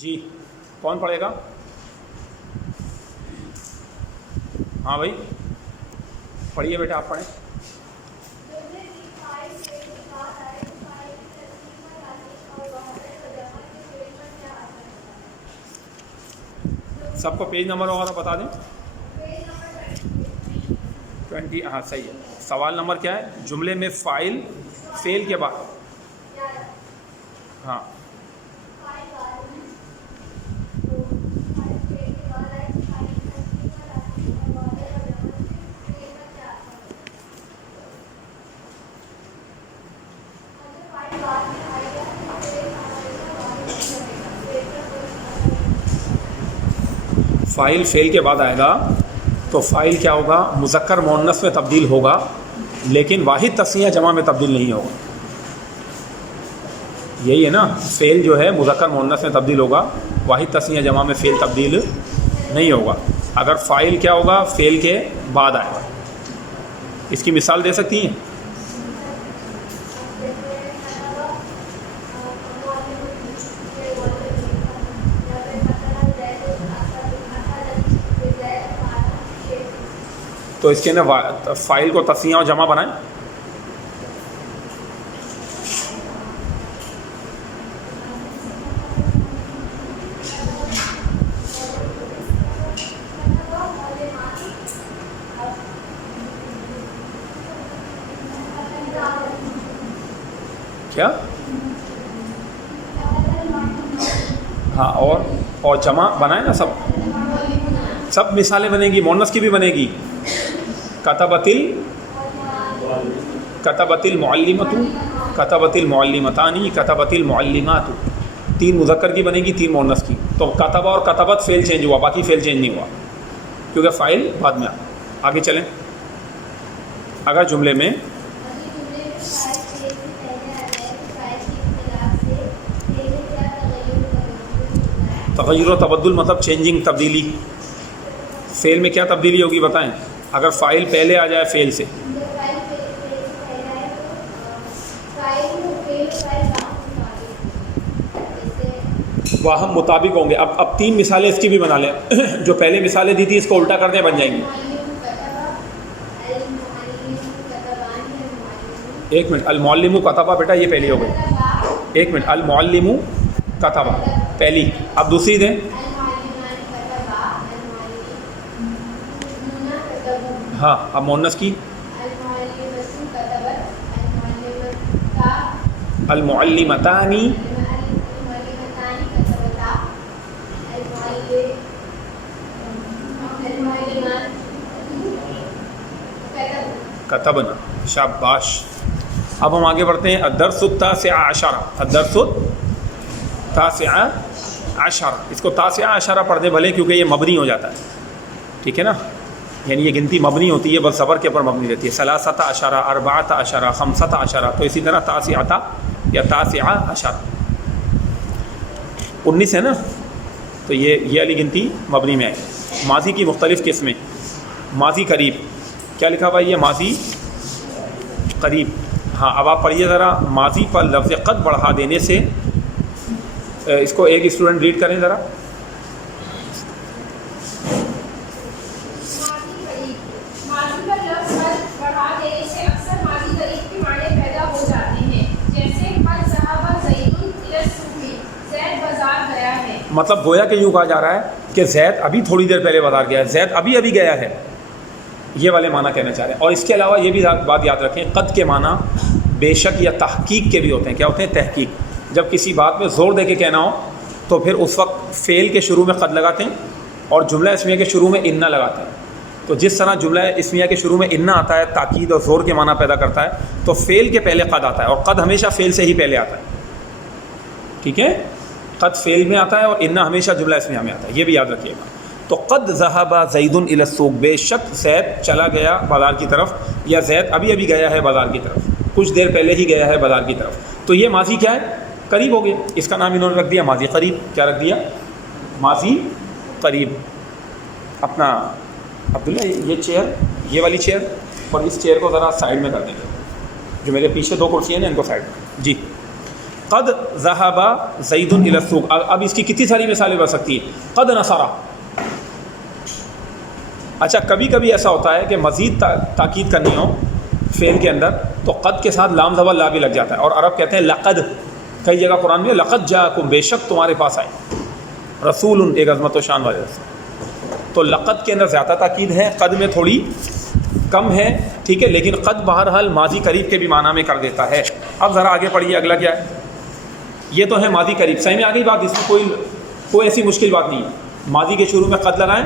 جی کون پڑھے گا؟ ہاں بھائی پڑھیے بیٹا، آپ پڑھیں. سب کو پیج نمبر وغیرہ بتا دیں. 20. ہاں صحیح ہے. سوال نمبر کیا ہے؟ جملے میں فاعل فعل کے بعد. ہاں فاعل فعل کے بعد آئے گا تو فاعل کیا ہوگا؟ مذکر مؤنث میں تبدیل ہوگا، لیکن واحد تثنیہ جمع میں تبدیل نہیں ہوگا. یہی ہے نا، فعل جو ہے مذکر مؤنث میں تبدیل ہوگا، واحد تثنیہ جمع میں فعل تبدیل نہیں ہوگا. اگر فاعل کیا ہوگا؟ فعل کے بعد آئے گا. اس کی مثال دے سکتی ہیں؟ تو اس کے نا فاعل کو تثنیہ اور جمع بنائیں. کیا؟ ہاں اور جمع بنائیں نا. سب مثالیں بنے گی، مؤنث کی بھی بنے گی. کتبت المعلمۃ، کتبت المعلمتانی، کتبت المعلمات. 3 مذکر کی بنے گی، 3 مؤنث کی. تو کتبہ اور کتبت فعل چینج ہوا، باقی فعل چینج نہیں ہوا کیونکہ فاعل بعد میں آگے چلیں. اگر جملے میں تغیر و تبدل مطلب چینجنگ، تبدیلی. فعل میں کیا تبدیلی ہوگی بتائیں؟ اگر فاعل پہلے آ جائے فعل سے، وہ ہم مطابق ہوں گے. اب 3 مثالیں اس کی بھی بنا لیں. جو پہلے مثالیں دی تھی اس کو الٹا کر دیں، بن جائیں گی. ایک منٹ. المعلم کتبہ بیٹا یہ پہلی ہو گئی. ایک منٹ. المعلم کتبہ پہلی. اب دوسری دیں. ہاں اب مؤنث کی. المعلمتانی. کتبنا. شاباش. اب ہم آگے بڑھتے ہیں. الدرس التاسع عشر. الدرس التاسع عشر. اس کو تاسع عشرہ پڑھ دیں بھلے، کیونکہ یہ مبنی ہو جاتا ہے. ٹھیک ہے نا، یعنی یہ گنتی مبنی ہوتی ہے، بس زبر کے اوپر مبنی رہتی ہے. ثلاثۃ عشرہ، اربعۃ عشرہ، خمسۃ عشرہ. تو اسی طرح تاسعۃ یا تاسع عشر 19 ہے نا، تو یہ والی گنتی مبنی میں ہے. ماضی کی مختلف قسمیں. ماضی قریب کیا لکھا ہوا ہے؟ یہ ماضی قریب. ہاں اب آپ پڑھیے ذرا. ماضی پر لفظ قد بڑھا دینے سے، اس کو ایک اسٹوڈنٹ ریڈ کریں ذرا. مطلب گویا کہ یوں کہا جا رہا ہے کہ زید ابھی تھوڑی دیر پہلے بازار گیا ہے، زید ابھی ابھی گیا ہے، یہ والے معنی کہنا چاہ رہے ہیں. اور اس کے علاوہ یہ بھی بات یاد رکھیں، قد کے معنی بے شک یا تحقیق کے بھی ہوتے ہیں. کیا ہوتے ہیں؟ تحقیق. جب کسی بات میں زور دے کے کہنا ہو تو پھر اس وقت فعل کے شروع میں قد لگاتے ہیں اور جملہ اسمیہ کے شروع میں انّا لگاتے ہیں. تو جس طرح جملہ اسمیہ کے شروع میں انّا آتا ہے، تاکید اور زور کے معنی پیدا کرتا ہے، تو فعل کے پہلے قد آتا ہے، اور قد ہمیشہ فعل سے ہی پہلے آتا ہے. ٹھیک ہے، قد فعل میں آتا ہے اور انّا ہمیشہ جملہ اسمیہ میں آتا ہے، یہ بھی یاد رکھیے گا. تو قد ذہب زید الی السوق، بے شک زید چلا گیا بازار کی طرف، یا زید ابھی ابھی گیا ہے بازار کی طرف، کچھ دیر پہلے ہی گیا ہے بازار کی طرف. تو یہ ماضی کیا ہے؟ قریب ہو گیا. اس کا نام انہوں نے رکھ دیا ماضی قریب. کیا رکھ دیا؟ ماضی قریب. اپنا عبداللہ یہ چیئر، یہ والی چیئر اور اس چیئر کو ذرا سائڈ میں کر دیں گے. جو میرے پیچھے 2 کرسی ہیں نا، ان کو سائڈ میں. جی قد ذهب زید الی السوق، اب اس کی کتنی ساری مثالیں بن سکتی ہیں. قد نصرہ. اچھا کبھی کبھی ایسا ہوتا ہے کہ مزید تاکید کرنی ہو فعل کے اندر تو قد کے ساتھ لام زبر لا بھی لگ جاتا ہے، اور عرب کہتے ہیں لقد. کئی جگہ قرآن میں لقد جاءکم، بے شک تمہارے پاس آئے، رسول ایک عظمت و شان والے رسول. تو لقد کے اندر زیادہ تاکید ہے، قد میں تھوڑی کم ہے، ٹھیک ہے، لیکن قد بہرحال ماضی قریب کے بھی معنی میں کر دیتا ہے. اب ذرا آگے پڑھیے، اگلا کیا ہے؟ یہ تو ہے ماضی قریب. صحیح میں آ گئی بات، اس میں کوئی ایسی مشکل بات نہیں ہے. ماضی کے شروع میں قد لگائیں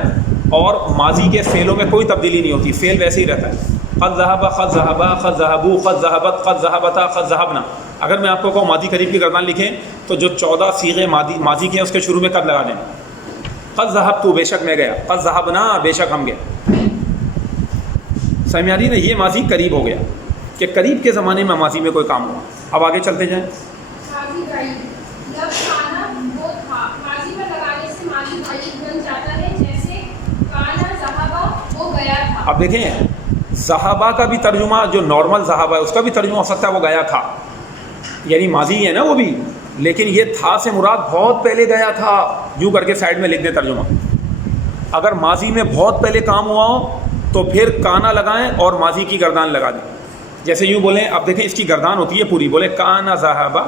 اور ماضی کے فعلوں میں کوئی تبدیلی نہیں ہوتی، فعل ویسے ہی رہتا ہے. قد ذهب، قد ذهبا، قد ذهبوا، قد ذهبت، قد ذهبتا، قد ذهبنا. اگر میں آپ کو کہوں ماضی قریب کی گردان لکھیں تو جو 14 صیغے ماضی کے ہیں اس کے شروع میں قد لگا دیں. قد ذهبت، بے شک میں گیا. قد ذهبنا، بے شک ہم گئے. سمجھ میں آ رہی ہے نا؟ یہ ماضی قریب ہو گیا کہ قریب کے زمانے میں ماضی میں کوئی کام ہوا. اب آگے چلتے جائیں. اب دیکھیں ذہبہ کا بھی ترجمہ جو نارمل ذہبہ ہے اس کا بھی ترجمہ ہو سکتا ہے وہ گیا تھا، یعنی ماضی ہے نا وہ بھی، لیکن یہ تھا سے مراد بہت پہلے گیا تھا. یوں کر کے سائڈ میں لکھ دیں ترجمہ. اگر ماضی میں بہت پہلے کام ہوا ہو تو پھر کانا لگائیں اور ماضی کی گردان لگا دیں. جیسے یوں بولیں، اب دیکھیں اس کی گردان ہوتی ہے پوری، بولے کانا ذہبہ،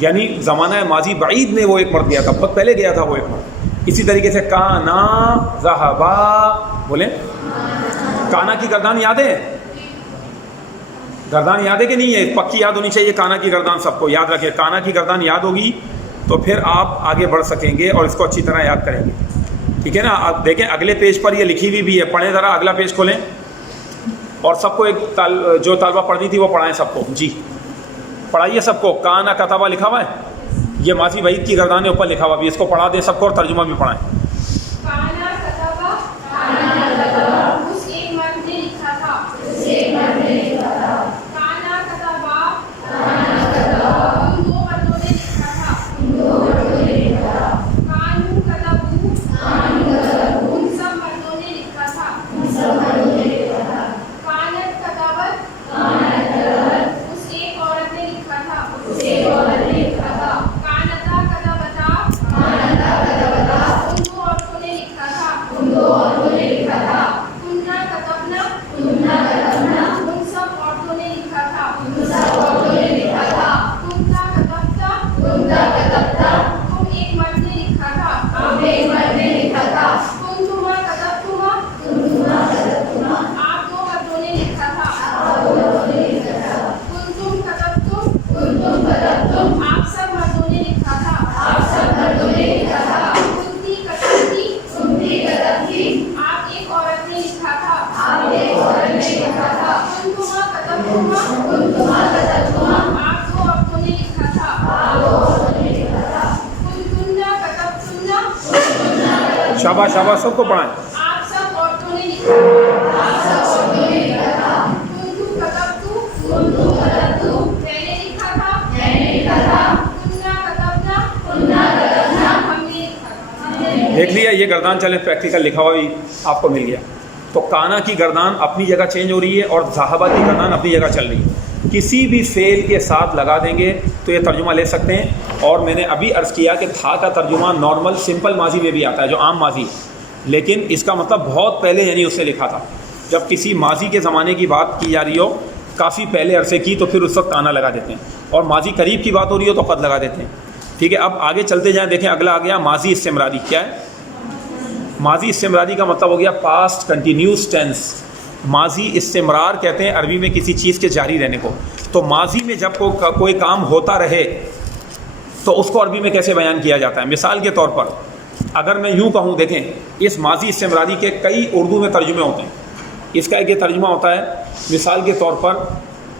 یعنی زمانہ ماضی بعید میں وہ ایک مرد گیا تھا، بہت پہلے گیا تھا وہ ایک مرد. اسی طریقے سے کانا ذہبا، بولیں کانا کی گردان یاد ہے؟ گردان یاد ہے کہ نہیں ہے؟ پکی یاد ہونی چاہیے کانا کی گردان. سب کو یاد رکھے، کانا کی گردان یاد ہوگی تو پھر آپ آگے بڑھ سکیں گے اور اس کو اچھی طرح یاد کریں گے. ٹھیک ہے نا؟ آپ دیکھیں اگلے پیج پر یہ لکھی ہوئی بھی ہے، پڑھیں ذرا، اگلا پیج کھولیں اور سب کو جو طالبہ پڑھنی تھی وہ پڑھائیں سب کو. جی پڑھائیے سب کو. کانا کتابہ لکھا ہوا ہے، یہ ماضی بعید کی گردان اوپر لکھا ہوا بھی، اس کو پڑھا دیں سب کو اور ترجمہ بھی پڑھائیں. کانا کتابہ، اس ایک مرد نے لکھا تھا. کانا کتابہ، ان دو مردوں نے لکھا تھا. کانو کتبو، ان سب مردوں نے لکھا تھا. کانت کتابت، اس ایک عورت نے لکھا تھا. کانتا کتبتا، ان دو عورتوں نے لکھا تھا. کننا کتبنا، ان سب عورتوں نے لکھا تھا. کنتا کتبتا، تم ایک مرد نے لکھا تھا. کنتما کتبتما، آپ دو مردوں نے لکھا تھا. کنتم کتبتم، آپ سب مردوں نے لکھا تھا. کنتی کتبتی، آپ ایک عورت نے لکھا تھا. کنتما کتبتما، آپ دو عورتوں نے لکھا تھا. کنتنا کتبتنا، شاباش شاباش، سب کو پڑھائیں. آپ سب عورتوں نے لکھا تھا. کنتو کتبتو، میں نے لکھا تھا. کننا کتبنا، ہم نے لکھا تھا. دیکھ لیا یہ گردان، چلے پریکٹیکل لکھا ہوا بھی آپ کو مل گیا. تو کانا کی گردان اپنی جگہ چینج ہو رہی ہے اور ذہبہ کی گردان اپنی جگہ چل رہی ہے. کسی بھی فعل کے ساتھ لگا دیں گے تو یہ ترجمہ لے سکتے ہیں. اور میں نے ابھی عرض کیا کہ تھا کا ترجمہ نارمل سمپل ماضی میں بھی آتا ہے جو عام ماضی، لیکن اس کا مطلب بہت پہلے یعنی اس نے لکھا تھا. جب کسی ماضی کے زمانے کی بات کی جا رہی ہو، کافی پہلے عرصے کی، تو پھر اس وقت کانا لگا دیتے ہیں. اور ماضی قریب کی بات ہو رہی ہو تو قد لگا دیتے ہیں. ٹھیک ہے، اب آگے چلتے جائیں. دیکھیں اگلا آ گیا ماضی استمراری. کیا ہے ماضی استمراری؟ کا مطلب ہو گیا پاسٹ کنٹینیوس ٹینس. ماضی استمرار کہتے ہیں عربی میں کسی چیز کے جاری رہنے کو. تو ماضی میں جب کوئی کام ہوتا رہے تو اس کو عربی میں کیسے بیان کیا جاتا ہے؟ مثال کے طور پر اگر میں یوں کہوں، دیکھیں اس ماضی استمراری کے کئی اردو میں ترجمے ہوتے ہیں. اس کا ایک یہ ترجمہ ہوتا ہے مثال کے طور پر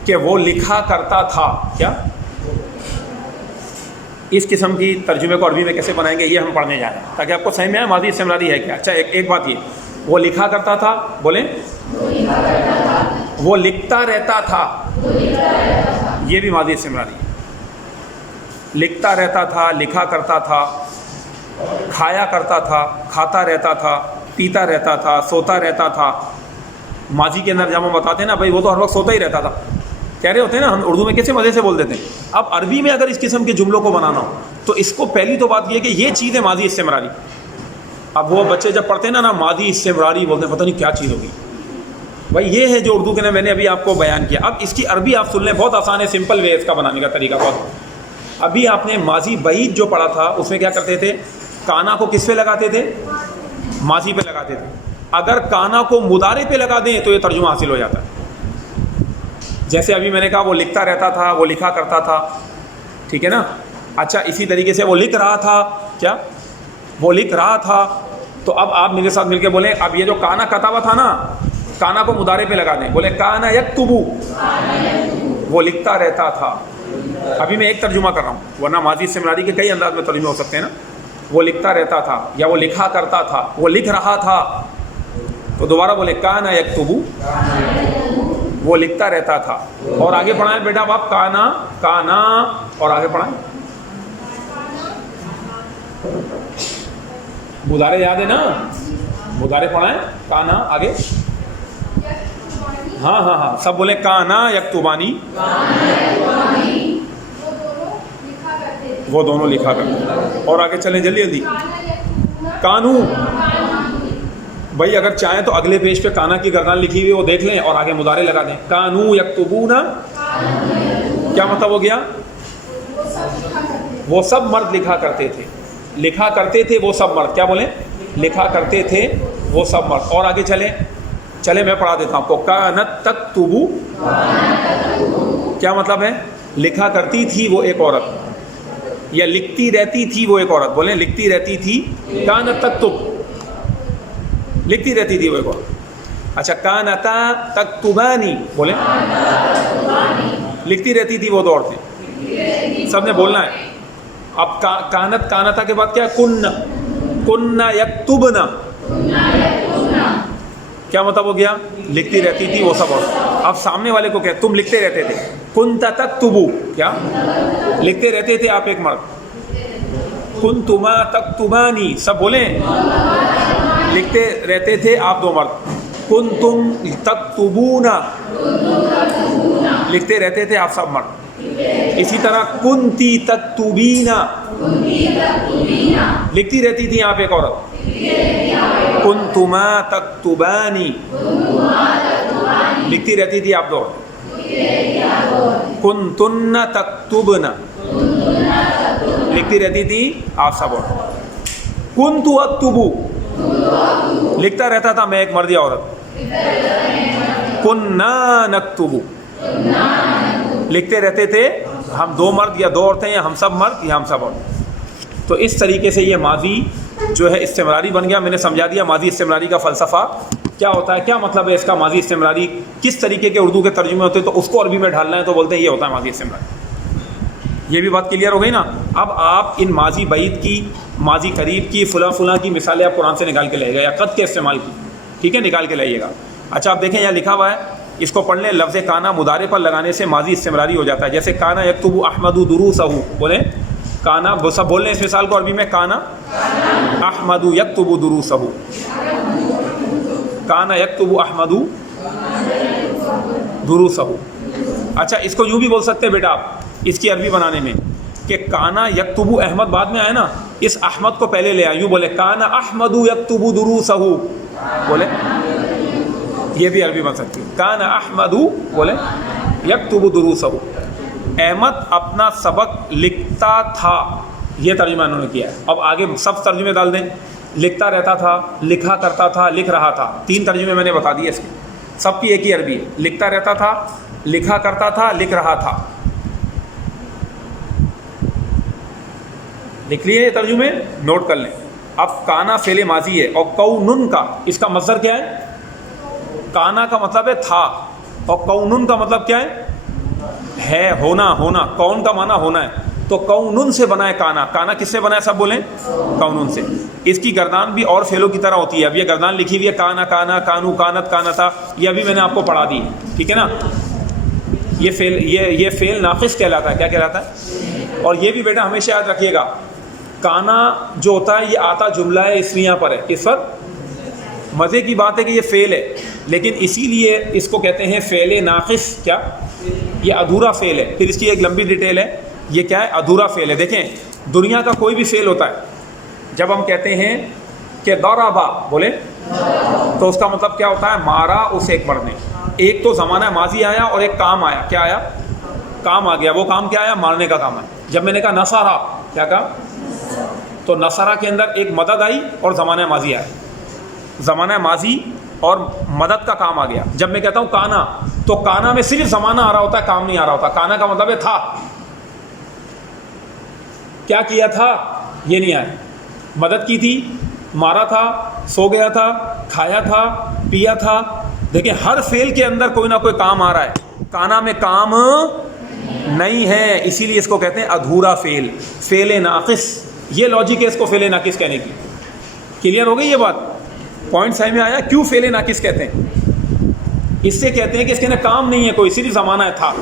کہ وہ لکھا کرتا تھا. کیا اس قسم کی ترجمے کو عربی میں کیسے بنائیں گے یہ ہم پڑھنے جا رہے ہیں تاکہ آپ کو سمجھ میں آئے ماضی استمراری ہے کیا. اچھا ایک بات یہ، وہ لکھا کرتا تھا، بولیں وہ لکھتا رہتا تھا، یہ بھی ماضی استمراری. لکھتا رہتا تھا، لکھا کرتا تھا، کھایا کرتا تھا، کھاتا رہتا تھا، پیتا رہتا تھا، سوتا رہتا تھا. ماضی کے اندر جب ہم بتاتے ہیں نا بھائی وہ تو ہر وقت سوتا ہی رہتا تھا، کہہ رہے ہوتے ہیں نا ہم اردو میں کیسے مزے سے بول دیتے ہیں. اب عربی میں اگر اس قسم کے جملوں کو بنانا ہو تو اس کو پہلی تو بات یہ کہ یہ چیز ہے ماضی استمراری. اب وہ بچے جب پڑھتے ہیں نا ماضی استمراری بولتے ہیں پتہ نہیں کیا چیز ہوگی. بھائی یہ ہے جو اردو کے میں نے ابھی آپ کو بیان کیا. اب اس کی عربی آپ سن لیں, بہت آسان ہے, سمپل وے اس کا بنانے کا طریقہ بہت. ابھی آپ نے ماضی بعید جو پڑھا تھا اس میں کیا کرتے تھے, کانا کو کس پہ لگاتے تھے, ماضی پہ لگاتے تھے. اگر کانا کو مضارع پہ لگا دیں تو یہ ترجمہ حاصل ہو جاتا ہے. جیسے ابھی میں نے کہا وہ لکھتا رہتا تھا, وہ لکھا کرتا تھا, ٹھیک ہے نا. اچھا اسی طریقے سے وہ لکھ رہا تھا, کیا وہ لکھ رہا تھا. تو اب آپ میرے ساتھ مل کے بولیں, اب یہ جو کانا کتابہ تھا نا, کانا کو مضارع پہ لگا دیں, بولے کانا یکتبو, وہ لکھتا رہتا تھا. ابھی میں ایک ترجمہ کر رہا ہوں, ورنہ ماضی استمراری کے کئی انداز میں ترجمے ہو سکتے ہیں نا. وہ لکھتا رہتا تھا یا وہ لکھا کرتا تھا, وہ لکھ رہا تھا. تو دوبارہ بولے کانا یکتبو, وہ لکھتا رہتا تھا. اور آگے پڑھائیں بیٹا آپ, کانا کانا, اور آگے پڑھائیں. مضارع یاد ہے نا, مضارع پڑھائیں, کانا آگے. ہاں ہاں ہاں سب بولیں کانا یکتبانی, وہ دونوں لکھا کرتے ہیں. اور آگے چلیں جلدی جلدی. کانو, بھائی اگر چاہیں تو اگلے پیج پہ کانا کی گردان لکھی ہوئی وہ دیکھ لیں اور آگے مضارع لگا دیں. کانو یکتبون, کیا مطلب ہو گیا, وہ سب مرد لکھا کرتے تھے. لکھا کرتے تھے وہ سب مرد, کیا بولیں, لکھا کرتے تھے وہ سب مرد. اور آگے چلیں میں پڑھا دیتا ہوں آپ کو. کانت تکتبو, کیا مطلب ہے, لکھا کرتی تھی وہ ایک عورت, یا لکھتی رہتی تھی وہ ایک عورت. بولیں لکھتی رہتی تھی, کانت تکتب, لکھتی رہتی تھی وہ ایک عورت. اچھا کانتا تکتبانی, بولیں لکھتی رہتی تھی وہ دو عورتیں. سب نے بولنا ہے. اب کانت, کانتا کے بعد کیا, کننا یکتبنا, کیا مطلب ہو گیا, لکھتی رہتی تھی وہ سب عورتیں. اب سامنے والے کو کہتے تم لکھتے رہتے تھے. کنتا تکتبو, کیا لکھتے رہتے تھے آپ ایک مرد. کنتما تکتبانی, سب بولیں لکھتے رہتے تھے آپ دو مرد. کنتم تکتبونا, لکھتے رہتے تھے آپ سب مرد. اسی طرح کنتی تکتبینا, لکھتی رہتی تھی آپ ایک عورت. کنتما تکتبانی, لکھتی رہتی تھی آپ دو. کنتن تکتبنا, لکھتی رہتی تھی آپ سب عورت. کنتو اکتبو, لکھتا رہتا تھا میں ایک مرد یا عورت. کننا نکتبو, لکھتے رہتے تھے ہم دو مرد یا دو عورتیں, یا ہم سب مرد یا ہم سب عورت. تو اس طریقے سے یہ ماضی جو ہے استمراری بن گیا. میں نے سمجھا دیا ماضی استمراری کا فلسفہ کیا ہوتا ہے, کیا مطلب ہے اس کا. ماضی استمراری کس طریقے کے اردو کے ترجمے ہوتے ہیں, تو اس کو عربی میں ڈھالنا ہے تو بولتے ہیں یہ ہوتا ہے ماضی استمراری. یہ بھی بات کلیئر ہو گئی نا. اب آپ ان ماضی بعید کی, ماضی قریب کی, فلاں کی مثالیں آپ قرآن سے نکال کے لائے گا, یا قد کے استعمال کی, ٹھیک ہے, نکال کے لائیے گا. اچھا آپ دیکھیں یہاں لکھا ہوا ہے, اس کو پڑھ لیں. لفظ کانا مضارع پر لگانے سے ماضی استمراری ہو جاتا ہے. جیسے کانا یکتب احمد دروسہ, بولیں کانا, سب بول لیں اس مثال کو عربی میں. کانا احمد یکتب دروسہ, کانا یکتب احمد دروسہ. اچھا اس کو یوں بھی بول سکتے ہیں بیٹا آپ اس کی عربی بنانے میں کہ کانا یکتب احمد بعد میں آیا نا, اس احمد کو پہلے لے آیا, یوں بولے کانا احمد یکتب دروسہ, بولے یہ بھی عربی بن سکتی ہے. کانا احمد, بولے یکتب دروسہ, احمد اپنا سبق لکھتا تھا. یہ ترجمہ انہوں نے کیا ہے. اب آگے سب ترجمے ڈال دیں. لکھتا رہتا تھا, لکھا کرتا تھا, لکھ رہا تھا. 3 ترجمے میں نے بتا دیے اس کے, سب کی ایک ہی عربی ہے. لکھتا رہتا تھا, لکھا کرتا تھا, لکھ رہا تھا. لکھ لیے یہ ترجمے, نوٹ کر لیں. اب کانا فعل ماضی ہے, اور کونن کا اس کا مصدر کیا ہے. کانا کا مطلب ہے تھا, اور کونن کا مطلب کیا ہے ہونا, ہونا. کون کا معنی ہونا ہے, تو کونن سے بنا ہے کانا. کانا کس سے بنا ہے, سب بولیں کونن سے. اس کی گردان بھی اور فعلوں کی طرح ہوتی ہے. اب یہ گردان لکھی ہوئی ہے کانا, کانا, کانو, کانت, کانتا, یہ ابھی میں نے آپ کو پڑھا دی, ٹھیک ہے نا. یہ فعل ناقص کہلاتا ہے. کیا کہلاتا ہے. اور یہ بھی بیٹا ہمیشہ یاد رکھیے گا, کانا جو ہوتا ہے یہ آتا جملہ ہے اسمیہ پر ہے. کس پر, مزے کی بات ہے کہ یہ فعل ہے, لیکن اسی لیے اس کو کہتے ہیں فعل ناقص. کیا, یہ ادھورا فعل ہے. پھر اس کی ایک لمبی ڈیٹیل ہے. یہ کیا ہے؟ ادھورا فعل ہے. دیکھیں دنیا کا کوئی بھی فعل ہوتا ہے, جب ہم کہتے ہیں کہ ضربا بولے تو اس کا مطلب کیا ہوتا ہے؟ مارا اس ایک بڑھ نے. ایک تو زمانہ ماضی آیا اور ایک کام آیا. کیا آیا؟ کام آ گیا. وہ کام کیا آیا؟ مارنے کا کام ہے. جب میں نے کہا نصارا, کیا کہا؟ تو نصارا کے اندر ایک مدد آئی اور زمانہ ماضی آیا. زمانہ ماضی اور مدد کا کام آ گیا. جب میں کہتا ہوں کانا, تو کانا میں صرف زمانہ آ رہا ہوتا ہے, کام نہیں آ رہا ہوتا. کانا کا مطلب ہے تھا. کیا کیا تھا؟ یہ نہیں آیا. مدد کی تھی, مارا تھا, سو گیا تھا, کھایا تھا, پیا تھا. دیکھیں ہر فعل کے اندر کوئی نہ کوئی کام آ رہا ہے. کانا میں کام نہیں ہے, اسی لیے اس کو کہتے ہیں ادھورا فعل, فعل ناقص. یہ لاجک ہے اس کو فعل ناقص کہنے کی. کلیئر ہو گئی یہ بات؟ پوائنٹ سمجھ میں آیا کیوں فعل ناقص کہتے ہیں؟ اس سے کہتے ہیں کہ اس کے اندر کام نہیں ہے کوئی, صرف زمانہ ہے تھا.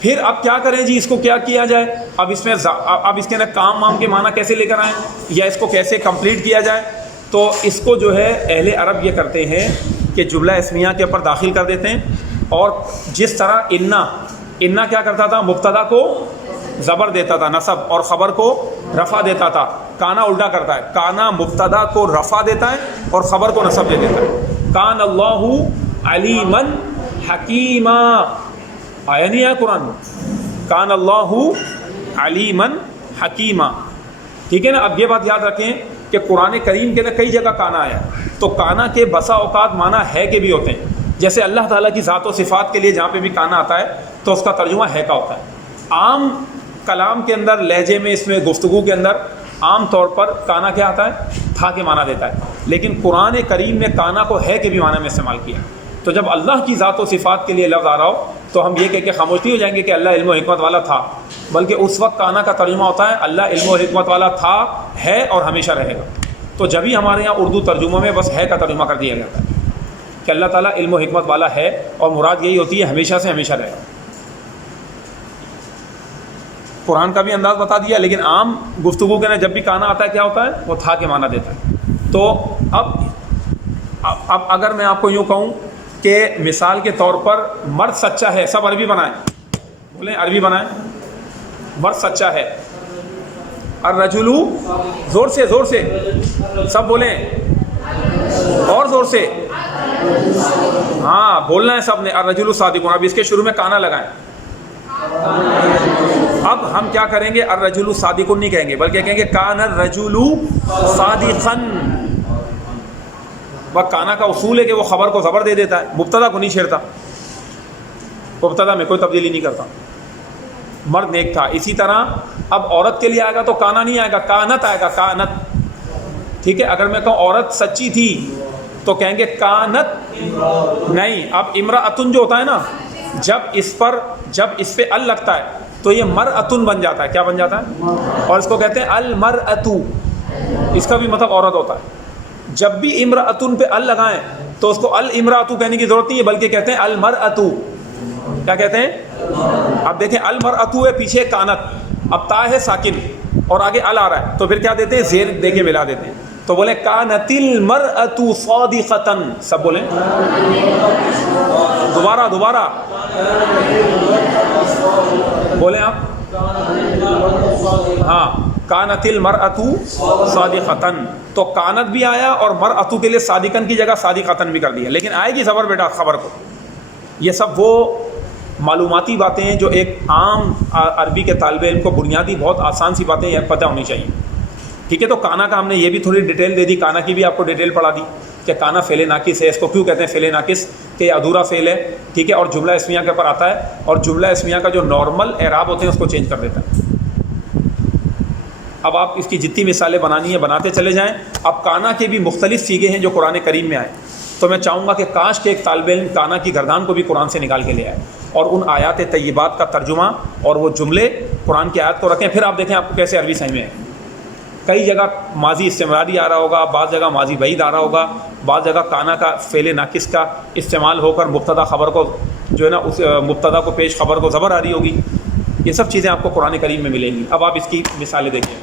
پھر اب کیا کریں جی, اس کو کیا کیا جائے؟ اب اس میں اب اس کے اندر کام وام کے معنی کیسے لے کر آئیں, یا اس کو کیسے کمپلیٹ کیا جائے؟ تو اس کو جو ہے اہل عرب یہ کرتے ہیں کہ جملہ اسمیہ کے اوپر داخل کر دیتے ہیں. اور جس طرح انا کیا کرتا تھا؟ مبتدا کو زبر دیتا تھا نصب, اور خبر کو رفع دیتا تھا. کانا الٹا کرتا ہے, کانا مبتدا کو رفع دیتا ہے اور خبر کو نصب دے دیتا ہے. کان اللہ علیما حکیما, آیا نہیں آیا قرآن میں؟ کان اللہ علیما حکیما. ٹھیک ہے نا. اب یہ بات یاد رکھیں کہ قرآن کریم کے اندر کئی جگہ کانا آیا, تو کانا کے بسا اوقات معنی ہے کے بھی ہوتے ہیں. جیسے اللہ تعالیٰ کی ذات و صفات کے لیے جہاں پہ بھی کانا آتا ہے تو اس کا ترجمہ ہے کا ہوتا ہے. عام کلام کے اندر, لہجے میں, اس میں گفتگو کے اندر عام طور پر کانا کیا آتا ہے؟ تھا کے معنی دیتا ہے. لیکن قرآن کریم میں کانا کو ہے کے بھی معنی میں استعمال کیا. تو جب اللہ کی ذات و صفات کے لیے لفظ آ رہا ہو تو ہم یہ کہہ کے خاموش نہیں ہو جائیں گے کہ اللہ علم و حکمت والا تھا, بلکہ اس وقت کانا کا ترجمہ ہوتا ہے اللہ علم و حکمت والا تھا, ہے اور ہمیشہ رہے گا. تو جب ہی ہمارے یہاں اردو ترجموں میں بس ہے کا ترجمہ کر دیا جاتا ہے کہ اللہ تعالیٰ علم و حکمت والا ہے, اور مراد یہی ہوتی ہے ہمیشہ سے ہمیشہ رہے گا. قرآن کا بھی انداز بتا دیا, لیکن عام گفتگو کے اندر جب بھی کانا آتا ہے کیا ہوتا ہے؟ وہ تھا کے معنی دیتا ہے. تو اب اگر میں آپ کو یوں کہوں کہ مثال کے طور پر مرد سچا ہے, سب عربی بنائیں, بولیں عربی بنائیں. مرد سچا ہے. الرجل, زور سے زور سے سب بولیں, اور زور سے, ہاں بولنا ہے سب نے. الرجل صادق. اب اس کے شروع میں کانا لگائیں. اب ہم کیا کریں گے؟ الرجل صادق نہیں کہیں گے, بلکہ کہیں گے کان الرجل صادقا. وہ کانا کا اصول ہے کہ وہ خبر کو زبر دے دیتا ہے, مبتدا کو نہیں چھیڑتا, مبتدا میں کوئی تبدیلی نہیں کرتا. مرد نیک تھا. اسی طرح اب عورت کے لیے آئے گا تو کانا نہیں آئے گا, کانت آئے گا, کانت. ٹھیک ہے. اگر میں کہوں عورت سچی تھی تو کہیں گے کانت نہیں. اب امرأتن جو ہوتا ہے نا, جب اس پہ ال لگتا ہے تو یہ مرأتن بن جاتا ہے. کیا بن جاتا ہے؟ اور اس کو کہتے ہیں المرأتو, اس کا بھی مطلب عورت ہوتا ہے. جب بھی امرأتن پہ ال لگائیں تو اس کو الامرأتو کہنے کی ضرورت نہیں ہے, بلکہ کہتے ہیں المرأتو. کیا کہتے ہیں؟ اب دیکھیں المرأتو ہے, پیچھے کانت, اب تا ہے ساکن اور آگے ال آ رہا ہے, تو پھر کیا دیتے ہیں؟ زیر دے کے ملا دیتے ہیں. تو بولیں کانت المرأۃ صادقۃ. سب بولیں دوبارہ بولیں آپ. ہاں, کانت المرأۃ صادقۃ. تو کانت بھی آیا اور مرأۃ کے لیے صادقن کی جگہ صادقۃ بھی کر دیا, لیکن آئے گی زبر بیٹا خبر کو. یہ سب وہ معلوماتی باتیں ہیں جو ایک عام عربی کے طالب علم کو بنیادی بہت آسان سی باتیں پتہ ہونی چاہیے. ٹھیک ہے. تو کانا کا ہم نے یہ بھی تھوڑی ڈیٹیل دے دی, کانا کی بھی آپ کو ڈیٹیل پڑھا دی کہ کانا فعل ناقص ہے. اس کو کیوں کہتے ہیں فعل ناقص؟ کہ یہ ادھورا فعل ہے. ٹھیک ہے. اور جملہ اسمیہ کے اوپر آتا ہے, اور جملہ اسمیہ کا جو نارمل اعراب ہوتے ہیں اس کو چینج کر دیتا ہے. اب آپ اس کی جتنی مثالیں بنانی ہیں بناتے چلے جائیں. اب کانا کے بھی مختلف سیغے ہیں جو قرآن کریم میں آئے, تو میں چاہوں گا کہ کاش کے ایک طالب علم کانا کی گردان کو بھی قرآن سے نکال کے لے آئے اور ان آیات طیبات کا ترجمہ اور وہ جملے قرآن کی آیات کو رکھیں. پھر آپ دیکھیں آپ کو کیسے عربی سمجھ میں آئے. کئی جگہ ماضی استمراری آ رہا ہوگا, بعض جگہ ماضی بعید آ رہا ہوگا, بعض جگہ کانا کا فعل ناقص کا استعمال ہو کر مبتدا خبر کو جو ہے نا اس مبتدا کو پیش خبر کو زبر آ رہی ہوگی. یہ سب چیزیں آپ کو قرآن کریم میں ملیں گی. اب آپ اس کی مثالیں دیکھیں.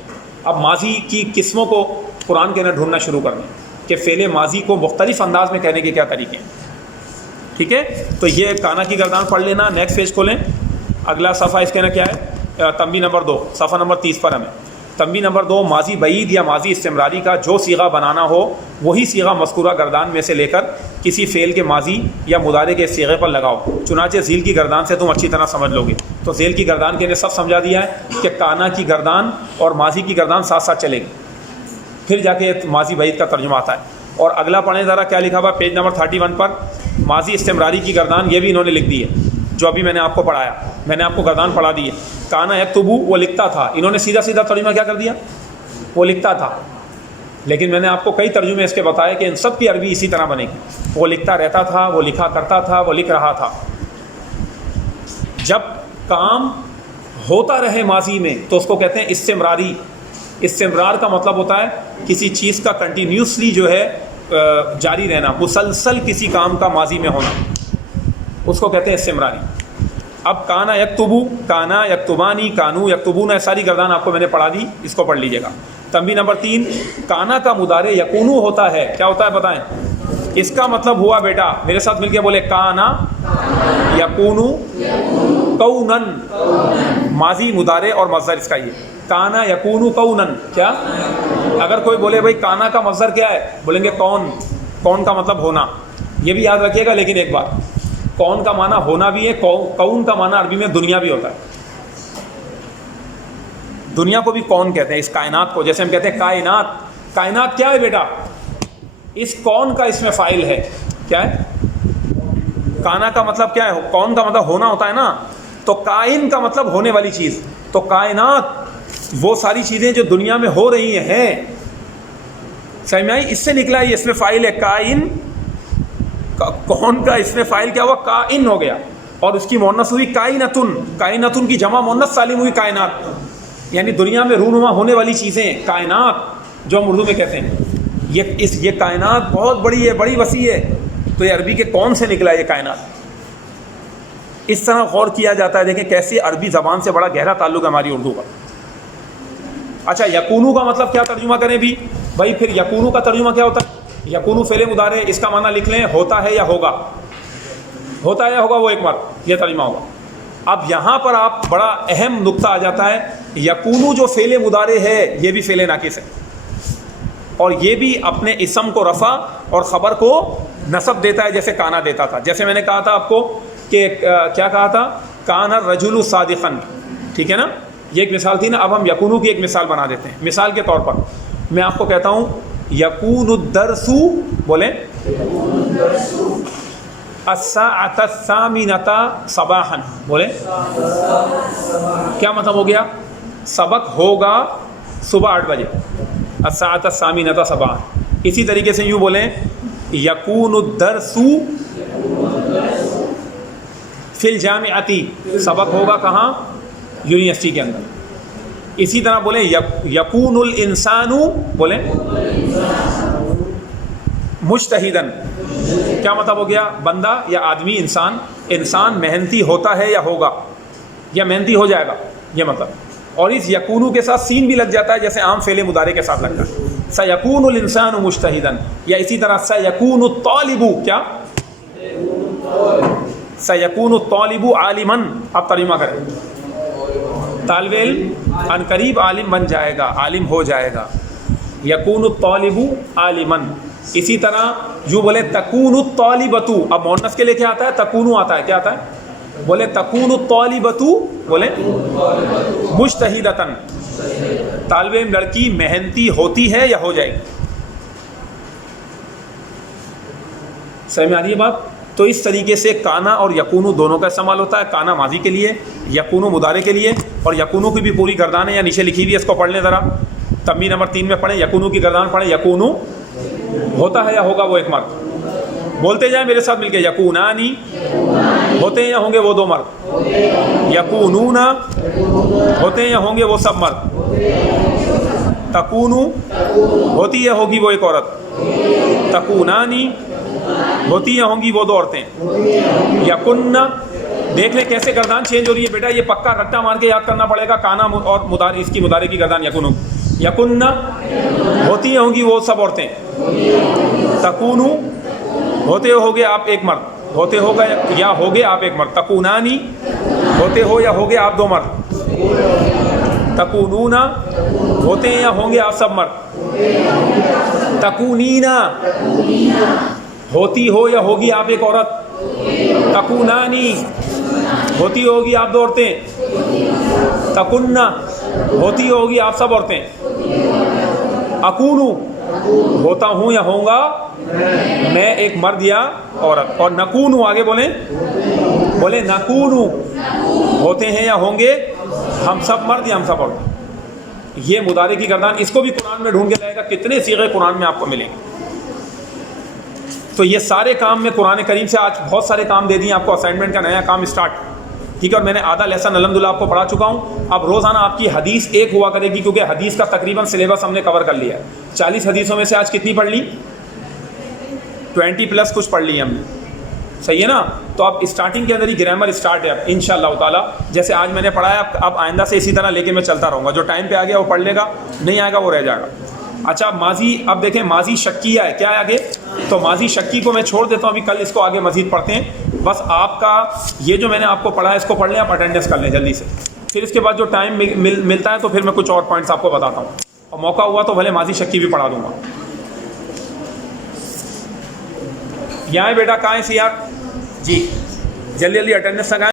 اب ماضی کی قسموں کو قرآن کے اندر ڈھونڈنا شروع کر دیں کہ فعل ماضی کو مختلف انداز میں کہنے کے کیا طریقے ہیں. ٹھیک ہے. تو یہ کانا کی گردان پڑھ لینا. نیکسٹ پیج کھولیں, اگلا صفحہ اس کے نا کیا ہے, تنبیہ نمبر 2, صفحہ نمبر 30 پر ہمیں. تنبیہ نمبر 2, ماضی بعید یا ماضی استمراری کا جو صیغہ بنانا ہو وہی صیغہ مذکورہ گردان میں سے لے کر کسی فعل کے ماضی یا مضارع کے صیغے پر لگاؤ. چنانچہ ذیل کی گردان سے تم اچھی طرح سمجھ لو گے. تو ذیل کی گردان کے نے سب سمجھا دیا ہے کہ کانا کی گردان اور ماضی کی گردان ساتھ ساتھ چلے گی, پھر جا کے ماضی بعید کا ترجمہ آتا ہے. اور اگلا پڑھیں ذرا کیا لکھا ہوا پیج نمبر 31 پر, ماضی استمراری کی گردان یہ بھی انہوں نے لکھ دی ہے جو ابھی میں نے آپ کو پڑھایا. میں نے آپ کو گردان پڑھا دی ہے. کانا یکتبو وہ لکھتا تھا, انہوں نے سیدھا سیدھا ترجمہ کیا کر دیا, وہ لکھتا تھا. لیکن میں نے آپ کو کئی ترجمے اس کے بتائے کہ ان سب کی عربی اسی طرح بنے گی. وہ لکھتا رہتا تھا, وہ لکھا کرتا تھا, وہ لکھ رہا تھا. جب کام ہوتا رہے ماضی میں تو اس کو کہتے ہیں استمراری. استمرار کا مطلب ہوتا ہے کسی چیز کا کنٹینیوسلی جو ہے جاری رہنا, مسلسل کسی کام کا ماضی میں ہونا, اس کو کہتے ہیں استمراری. اب کانا یکتبو, کانا یکتبانی, کانو یکتبون, ساری گردان آپ کو میں نے پڑھا دی, اس کو پڑھ لیجیے گا. تنبیہ نمبر 3, کانا کا مضارع یکونو ہوتا ہے. کیا ہوتا ہے بتائیں, اس کا مطلب ہوا بیٹا میرے ساتھ مل کے بولے, کانا یکونو کونن, ماضی مضارع اور مصدر اس کا یہ کانا یکونو کونن. کیا اگر کوئی بولے بھائی کانا کا مصدر کیا ہے, بولیں گے کون. کون کا مطلب ہونا, یہ بھی یاد رکھیے گا. لیکن ایک بات, کون کا معنی ہونا بھی ہے, کون کا معنی عربی میں دنیا بھی ہوتا ہے. دنیا کو بھی کون کہتے ہیں, اس کائنات کو. جیسے ہم کہتے ہیں کائنات, کائنات کیا ہے بیٹا, اس کون کا اس میں فاعل ہے. کیا ہے, کانا کا مطلب کیا ہے, کون کا مطلب ہونا ہوتا ہے نا. تو کائن کا مطلب ہونے والی چیز. تو کائنات وہ ساری چیزیں جو دنیا میں ہو رہی ہیں. سمجھ میں آئی, اس سے نکلا یہ اس میں فاعل ہے کائن. کون کا اس میں فاعل کیا ہوا, کائن ہو گیا. اور اس کی مؤنث ہوئی کائنتن. کائنتن کی جمع مؤنث سالم ہوئی کائنات. یعنی دنیا میں رونما ہونے والی چیزیں, کائنات جو ہم اردو میں کہتے ہیں. یہ کائنات بہت بڑی ہے, بڑی وسیع ہے. تو یہ عربی کے کون سے نکلا یہ کائنات. اس طرح غور کیا جاتا ہے. دیکھیں کیسے عربی زبان سے بڑا گہرا تعلق ہے ہماری اردو کا. اچھا, یکونو کا مطلب کیا ترجمہ کریں بھی بھائی. پھر یکونو کا ترجمہ کیا ہوتا ہے, یکونو فعل مضارع, اس کا معنی لکھ لیں ہوتا ہے یا ہوگا. ہوتا ہے یا ہوگا, وہ ایک بار یہ ترجمہ ہوگا. اب یہاں پر آپ بڑا اہم نقطہ آ جاتا ہے. یکونو جو فعل مضارع ہے یہ بھی فعل ناقص ہے, اور یہ بھی اپنے اسم کو رفع اور خبر کو نصب دیتا ہے جیسے کانا دیتا تھا. جیسے میں نے کہا تھا آپ کو کہ کیا کہا تھا, کانا الرجل صادقا. ٹھیک ہے نا, یہ ایک مثال تھی نا. اب ہم یکونو کی ایک مثال بنا دیتے ہیں. مثال کے طور پر میں آپ کو کہتا ہوں یکون الدرس, بولیں الساعۃ الثامنۃ صباحا, بولیں کیا مطلب ہو گیا, سبق ہوگا صبح 8 بجے. الساعۃ الثامنۃ صباحا. اسی طریقے سے یوں بولیں یکون الدرس فی الجامعۃ, سبق ہوگا کہاں, یونیورسٹی کے اندر. اسی طرح بولیں یکون الانسان, بولیں مجتہداً. کیا مطلب ہو گیا, بندہ یا آدمی, انسان. انسان محنتی ہوتا ہے یا ہوگا, یا محنتی ہو جائے گا, یہ مطلب. اور اس یکونو کے ساتھ سین بھی لگ جاتا ہے جیسے عام فعل مضارع کے ساتھ لگتا ہے. سیکون الانسان مجتہداً. یا اسی طرح سیکون الطالب, کیا سیکون الطالب عالما. اب ترجمہ کریں, طالب علم عنقریب عالم بن جائے گا, عالم ہو جائے گا. یکون الطالب عالما. اسی طرح یوں بولے تکون الطالبۃ. اب مؤنث کے لیے کیا آتا ہے, تکونو آتا ہے. کیا آتا ہے, بولے تکون الطالبۃ, بولے مجتہدۃ. طالب علم لڑکی محنتی ہوتی ہے یا ہو جائے گی. سمجھ میں آ رہی ہے بات. تو اس طریقے سے کانا اور یکونو دونوں کا استعمال ہوتا ہے. کانا ماضی کے لیے, یکونو مضارع کے لیے. اور یکونو کی بھی پوری گردان ہے یا نیچے لکھی ہوئی ہے, اس کو پڑھ لیں ذرا. تنبیہ نمبر 3 میں پڑھیں, یکونو کی گردان پڑھیں. یکونو ہوتا ہے یا ہوگا, وہ ایک مرد. بولتے جائیں میرے ساتھ مل کے, یکونانی ہوتے ہیں یا ہوں گے وہ 2 مرد. یکونون ہوتے ہیں یا ہوں گے وہ سب مرد. تکونو ہوتی ہے ہوگی وہ ایک عورت. تکونانی ہوتی ہیں ہوں گی وہ 2 عورتیں. یکن, دیکھ لیں کیسے گردان چینج ہو رہی ہے بیٹا. یہ پکا رٹا مار کے یاد کرنا پڑے گا. کانا اور مضارع, اس کی مضارع کی گردان یکن. یکن ہوتی ہیں ہوں گی وہ سب عورتیں. تکونو ہوتے ہوگے آپ ایک مرد. ہوتے ہو گئے یا ہوگے آپ ایک مرد، تکونانی ہوتے ہو یا ہوگے آپ دو مرد، تکونونا ہوتے ہیں یا ہوں گے آپ سب مرد، تکونینا ہوتی ہو یا ہوگی آپ ایک عورت، تکونانی ہوتی ہوگی آپ دو عورتیں، تکننا ہوتی ہوگی آپ سب عورتیں، اکونو ہوتا ہوں یا ہوں گا میں ایک مرد یا عورت، اور نکونو آگے بولیں نکونو ہوتے ہیں یا ہوں گے ہم سب مرد یا ہم سب عورتیں۔ یہ مضارع کی گردان، اس کو بھی قرآن میں ڈھونڈ کے لائے گا، کتنے صیغے قرآن میں آپ کو ملیں گے۔ تو یہ سارے کام میں قرآن کریم سے آج بہت سارے کام دے دیے آپ کو، اسائنمنٹ کا نیا کام اسٹارٹ، ٹھیک ہے، اور میں نے آدھا لیسن الحمدللہ آپ کو پڑھا چکا ہوں۔ اب روزانہ آپ کی حدیث ایک ہوا کرے گی، کیونکہ حدیث کا تقریباً سلیبس ہم نے کور کر لیا ہے۔ 40 حدیثوں میں سے آج کتنی پڑھ لی؟ 20 پلس کچھ پڑھ لی ہم نے، صحیح ہے نا؟ تو اب اسٹارٹنگ کے اندر ہی گرامر اسٹارٹ ہے اب انشاءاللہ تعالیٰ، جیسے آج میں نے پڑھایا اب آئندہ سے اسی طرح لے کے میں چلتا رہوں گا، جو ٹائم پہ آ گیا وہ پڑھ لے گا، نہیں آئے گا وہ رہ جائے گا۔ اچھا ماضی، اب دیکھیں ماضی شکیہ ہے، کیا ہے آگے؟ تو ماضی شکی کو میں چھوڑ دیتا ہوں، ابھی کل اس کو آگے مزید پڑھتے ہیں۔ بس آپ کا یہ جو میں نے آپ کو پڑھا ہے اس کو پڑھ لیں، آپ اٹینڈنس کر لیں جلدی سے، پھر اس کے بعد جو ٹائم ملتا ہے تو پھر میں کچھ اور پوائنٹس آپ کو بتاتا ہوں، اور موقع ہوا تو بھلے ماضی شکی بھی پڑھا دوں گا۔ یہاں ہے بیٹا، کہاں ہے سیاق؟ جی جلدی جلدی اٹینڈنس لگائیں۔